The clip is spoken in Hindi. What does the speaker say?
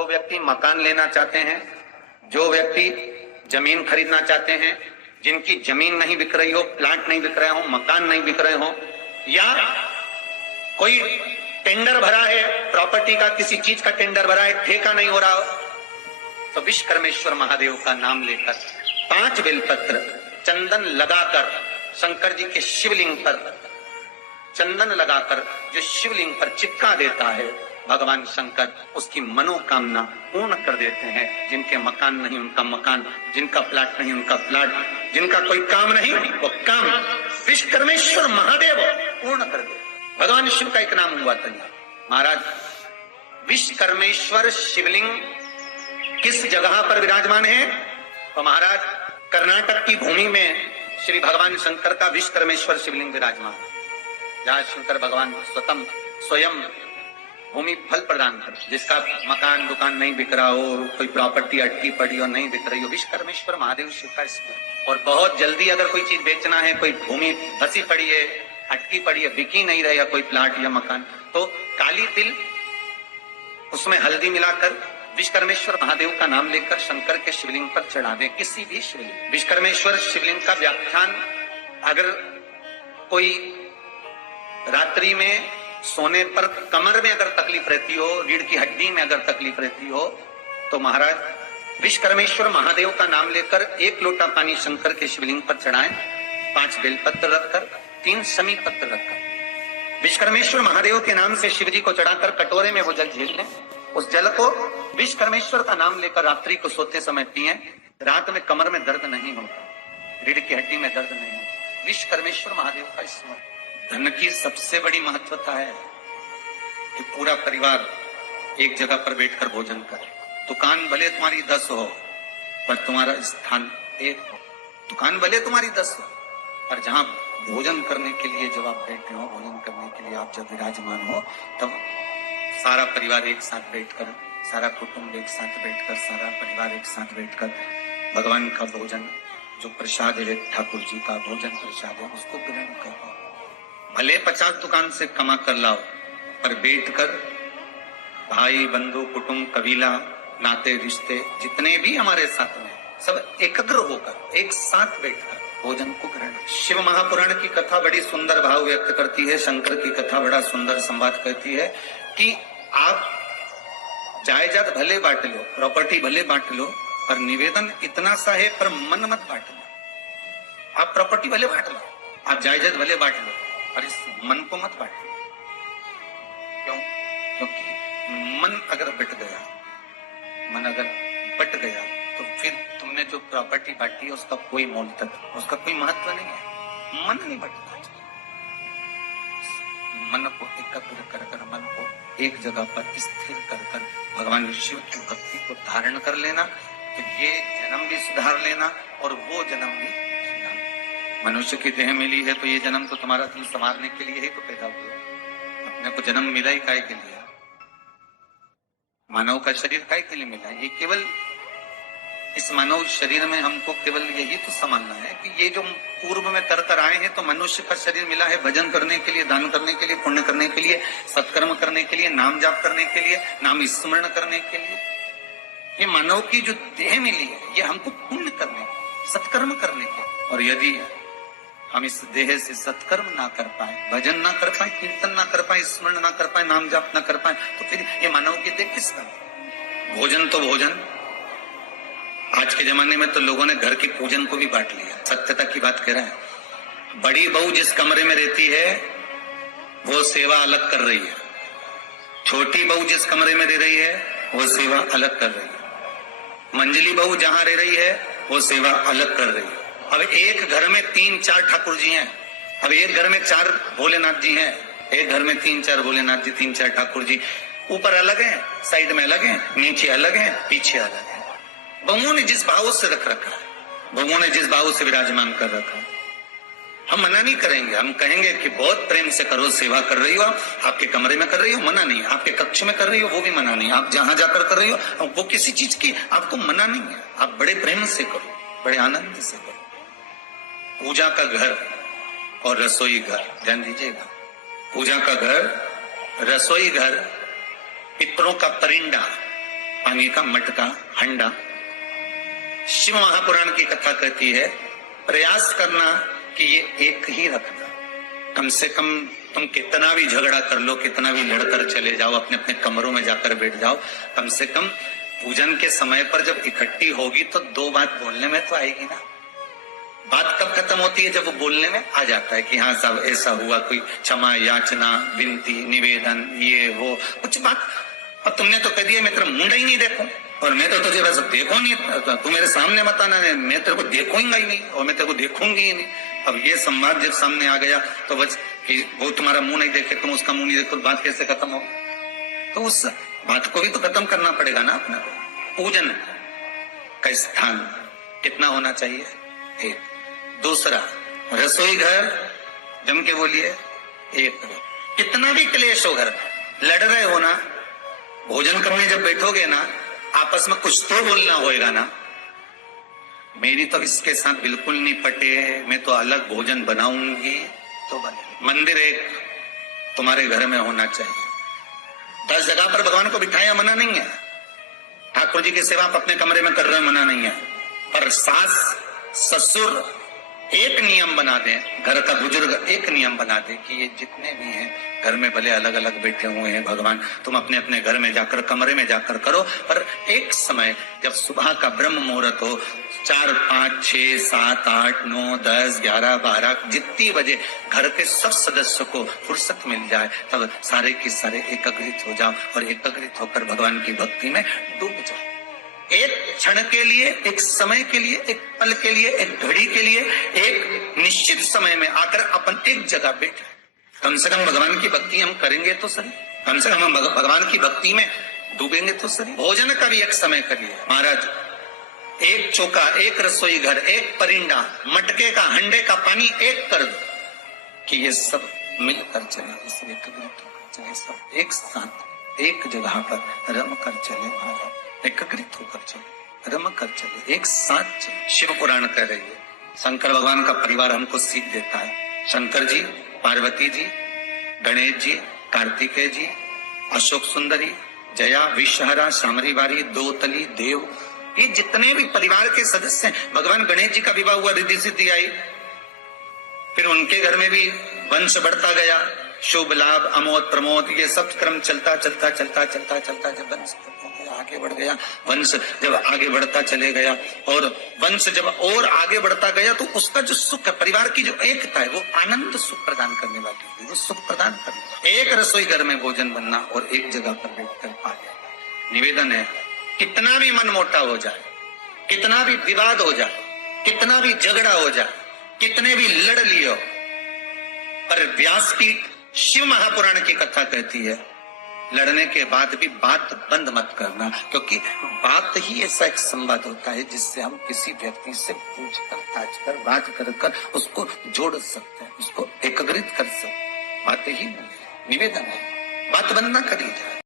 जो व्यक्ति मकान लेना चाहते हैं, जो व्यक्ति जमीन खरीदना चाहते हैं, जिनकी जमीन नहीं बिक रही हो, प्लाट नहीं बिक रहे हो, मकान नहीं बिक रहे हो, या कोई टेंडर भरा है प्रॉपर्टी का, किसी चीज का टेंडर भरा है, ठेका नहीं हो रहा हो, तो विश्वकर्मेश्वर महादेव का नाम लेकर 5 बेलपत्र चंदन लगाकर शंकर जी के शिवलिंग पर चंदन लगाकर जो शिवलिंग पर चिपका देता है, भगवान शंकर उसकी मनोकामना पूर्ण कर देते हैं। जिनके मकान नहीं उनका मकान, जिनका प्लाट नहीं उनका प्लाट, जिनका कोई काम नहीं वो काम विश्वकर्मेश्वर महादेव पूर्ण कर दे। भगवान शिव का एक नाम हुआ था महाराज। विश्वकर्मेश्वर शिवलिंग किस जगह पर विराजमान है? तो महाराज कर्नाटक की भूमि में श्री भगवान शंकर का विश्वकर्मेश्वर शिवलिंग विराजमान है, जहाँ शंकर भगवान स्वयं भूमि फल प्रदान कर, जिसका मकान दुकान नहीं बिक रहा हो, कोई प्रॉपर्टी अटकी पड़ी हो, नहीं बिक रही हो, विश्वकर्मेश्वर महादेव शिव का स्मरण। और बहुत जल्दी अगर कोई चीज बेचना है, कोई भूमि फंसी पड़ी है, अटकी पड़ी है, बिकी नहीं रही, या कोई प्लाट या मकान, तो काली तिल उसमें हल्दी मिलाकर विश्वकर्मेश्वर महादेव का नाम लेकर शंकर के शिवलिंग पर चढ़ा दे। किसी भी शिवलिंग, विश्वकर्मेश्वर शिवलिंग का व्याख्यान अगर कोई रात्रि में सोने पर कमर में अगर तकलीफ रहती हो, रीढ़ की हड्डी में अगर तकलीफ रहती हो, तो महाराज विश्वकर्मेश्वर महादेव का नाम लेकर 1 लोटा पानी शंकर के शिवलिंग पर चढ़ाएं, 5 बेलपत्र रखकर, 3 शमी पत्र रखकर विश्वकर्मेश्वर महादेव के नाम से शिव जी को चढ़ाकर कटोरे में वो जल झेल लें। उस जल को विश्वकर्मेश्वर का नाम लेकर रात्रि को सोते समय पिए। रात में कमर में दर्द नहीं होता, रीढ़ की हड्डी में दर्द नहीं होता। विश्वकर्मेश्वर महादेव का स्मरण। धन की सबसे बड़ी महत्वता है कि पूरा परिवार एक जगह पर बैठकर भोजन करे। दुकान भले तुम्हारी 10 हो, पर तुम्हारा स्थान एक हो। दुकान भले तुम्हारी 10 हो, पर जहां भोजन करने के लिए जब आप बैठे हो, भोजन करने के लिए आप जब विराजमान हो, तब सारा परिवार एक साथ बैठकर, सारा कुटुंब एक साथ बैठकर, सारा परिवार एक साथ बैठकर भगवान का भोजन, जो प्रसाद है ठाकुर जी का भोजन प्रसाद है, उसको ग्रहण करो। भले 50 दुकान से कमा कर लाओ, पर बैठकर भाई बंधु कुटुंब कबीला नाते रिश्ते जितने भी हमारे साथ में सब एकत्र होकर एक साथ बैठकर भोजन को ग्रहण। शिव महापुराण की कथा बड़ी सुंदर भाव व्यक्त करती है, शंकर की कथा बड़ा सुंदर संवाद कहती है कि आप जायदाद भले बांट लो, प्रॉपर्टी भले बांट लो, पर निवेदन इतना सा है, पर मन मत बांट लो। आप प्रॉपर्टी भले बांट लो, आप जायदाद भले बांट लो, और इस मन को मत बांटो। क्यों? क्योंकि मन अगर बट गया, मन अगर बट गया, तो फिर तुमने जो प्रॉपर्टी बांटी है उसका कोई मोल तक, उसका कोई महत्व नहीं है। मन नहीं बटना चाहिए। मन को एकत्र कर कर, मन को एक जगह पर स्थिर कर कर भगवान शिव की भक्ति को धारण कर लेना, तो ये जन्म भी सुधार लेना और वो जन्म भी। मनुष्य की देह मिली है तो ये जन्म तो तुम्हारा दिल संवारने के लिए ही तो पैदा हुआ। अपने को जन्म मिला ही काय के लिए? मानव का शरीर काय के लिए मिला? ये केवल इस मानव शरीर में हमको केवल यही तो समझना है कि ये जो पूर्व में कर आए हैं, तो मनुष्य का शरीर मिला है भजन करने के लिए, दान करने के लिए, पुण्य करने के लिए, सत्कर्म करने के लिए, नाम जाप करने के लिए, नाम स्मरण करने के लिए। ये मानव की जो देह मिली है, ये हमको पुण्य करने, सत्कर्म करने के। और यदि हम इस देह से सत्कर्म ना कर पाए, भजन ना कर पाए, कीर्तन ना कर पाए, स्मरण ना कर पाए, नाम जाप ना कर पाए, तो फिर ये मानव की देह किस काम? भोजन तो भोजन। आज के जमाने में तो लोगों ने घर के पूजन को भी बांट लिया। सत्यता की बात कह रहा है। बड़ी बहू जिस कमरे में रहती है वो सेवा अलग कर रही है, छोटी बहू जिस कमरे में रह रही है वो सेवा अलग कर रही है, मंझली बहू जहां रह रही है वो सेवा अलग कर रही है। अब एक घर में 3-4 ठाकुर जी हैं, अब एक घर में 4 भोलेनाथ जी हैं, एक घर में 3-4 भोलेनाथ जी, 3-4 ठाकुर जी। ऊपर अलग हैं, साइड में अलग हैं, नीचे अलग हैं, पीछे अलग हैं। बहुओं ने जिस भाव से रख रखा है, बहुओं ने जिस भाव से विराजमान कर रखा है, हम मना नहीं करेंगे। हम कहेंगे कि बहुत प्रेम से करो, सेवा कर रही हो, आपके कमरे में कर रही हो, मना नहीं। आपके कक्ष में कर रही हो, वो भी मना नहीं। आप जहां जाकर कर रही हो, वो किसी चीज की आपको मना नहीं है। आप बड़े प्रेम से करो, बड़े आनंद से करो। पूजा का घर और रसोई घर, ध्यान दीजिएगा। पूजा का घर, रसोई घर, पितरों का परिंदा, पानी का मटका, हंडा। शिव महापुराण की कथा कहती है प्रयास करना कि ये एक ही रखना। कम से कम तुम कितना भी झगड़ा कर लो, कितना भी लड़कर चले जाओ, अपने अपने कमरों में जाकर बैठ जाओ, कम से कम पूजन के समय पर जब इकट्ठी होगी तो दो बात बोलने में तो आएगी ना। बात कब खत्म होती है? जब वो बोलने में आ जाता है कि हाँ साहब ऐसा हुआ, कोई क्षमा याचना, विनती, निवेदन, ये वो कुछ बात। अब तुमने तो कह दिया मैं तेरा मुंडा ही नहीं देखूं, और मैं तो तुझे बस देखो नहीं, तू मेरे सामने मत आना, मैं तेरे को देखूंगा ही नहीं और मैं तेरे को देखूंगी ही नहीं। अब ये संवाद जब सामने आ गया तो बस कि वो तुम्हारा मुंह नहीं देखे, तुम उसका मुंह नहीं देखो, बात कैसे खत्म हो? तो उस बात को भी तो खत्म करना पड़ेगा ना अपना। पूजन का स्थान कितना होना चाहिए? एक। दूसरा, रसोई घर जम के बोलिए एक। कितना भी क्लेश हो घर में, लड़ रहे हो ना, भोजन करने जब बैठोगे ना, आपस में कुछ तो बोलना होएगा ना। मेरी तो इसके साथ बिल्कुल नहीं पटे, मैं तो अलग भोजन बनाऊंगी तो बने। मंदिर एक तुम्हारे घर में होना चाहिए। 10 जगह पर भगवान को बिठाया मना नहीं है, ठाकुर जी की सेवा आप अपने कमरे में कर रहे हो मना नहीं है, पर सास ससुर एक नियम बना दें, घर का बुजुर्ग एक नियम बना दे कि ये जितने भी हैं घर में भले अलग अलग बैठे हुए हैं भगवान, तुम अपने अपने घर में जाकर कमरे में जाकर करो, पर एक समय जब सुबह का ब्रह्म मुहूर्त हो, 4, 5, 6, 7, 8, 9, 10, 11, 12 जितनी बजे घर के सब सदस्यों को फुर्सत मिल जाए, तब सारे के सारे एकत्रित हो जाओ और एकत्रित होकर भगवान की भक्ति में डूब जाओ। एक क्षण के लिए, एक समय के लिए, एक पल के लिए, एक घड़ी के लिए, एक निश्चित समय में आकर अपन एक जगह बैठे। कम से कम भगवान की भक्ति हम करेंगे तो सही, कम से कम हम भगवान की भक्ति में डूबेंगे तो सही। भोजन का भी एक समय करिए महाराज, एक चौका, एक रसोई घर, एक परिंदा, मटके का, हंडे का पानी एक कर दो कि ये सब मिलकर चले, चले, सब एक साथ एक जगह पर रम कर चले महाराज, एकत्रित होकर चले, रम कर चले, एक साथ चले। शिव पुराण कह रही है, शंकर भगवान का परिवार हमको सीख देता है। शंकर जी, पार्वती जी, गणेश जी, कार्तिकेय जी, अशोक सुंदरी, जया, विषहरा, शामरी बारी, दोतली, देव, ये जितने भी परिवार के सदस्य हैं। भगवान गणेश जी का विवाह हुआ, रिद्धि सिद्धि आई, फिर उनके घर में भी वंश बढ़ता गया, शुभ लाभ, अमोद प्रमोद, ये सब क्रम चलता चलता चलता चलता चलता जब वंश आगे बढ़ गया, वंश जब आगे बढ़ता चले गया और वंश जब और आगे बढ़ता गया तो उसका जो सुख है, परिवार की जो एकता है, वो आनंद सुख प्रदान करने वाली है, वो सुख प्रदान करने। एक रसोई घर में भोजन बनना और एक जगह पर बैठकर पा जाना। निवेदन है, कितना भी मन मोटा हो जाए, कितना भी विवाद हो जाए, कितना भी झगड़ा हो जाए, कितने भी लड़ लियो, पर व्यासपीठ शिव महापुराण की कथा कहती है लड़ने के बाद भी बात बंद मत करना, क्योंकि बात ही ऐसा एक संवाद होता है जिससे हम किसी व्यक्ति से पूछकर, ताजकर, बात कर उसको जोड़ सकते हैं, उसको एकत्रित कर सकते हैं। बात ही निवेदन है, बात बंद ना करी जाए।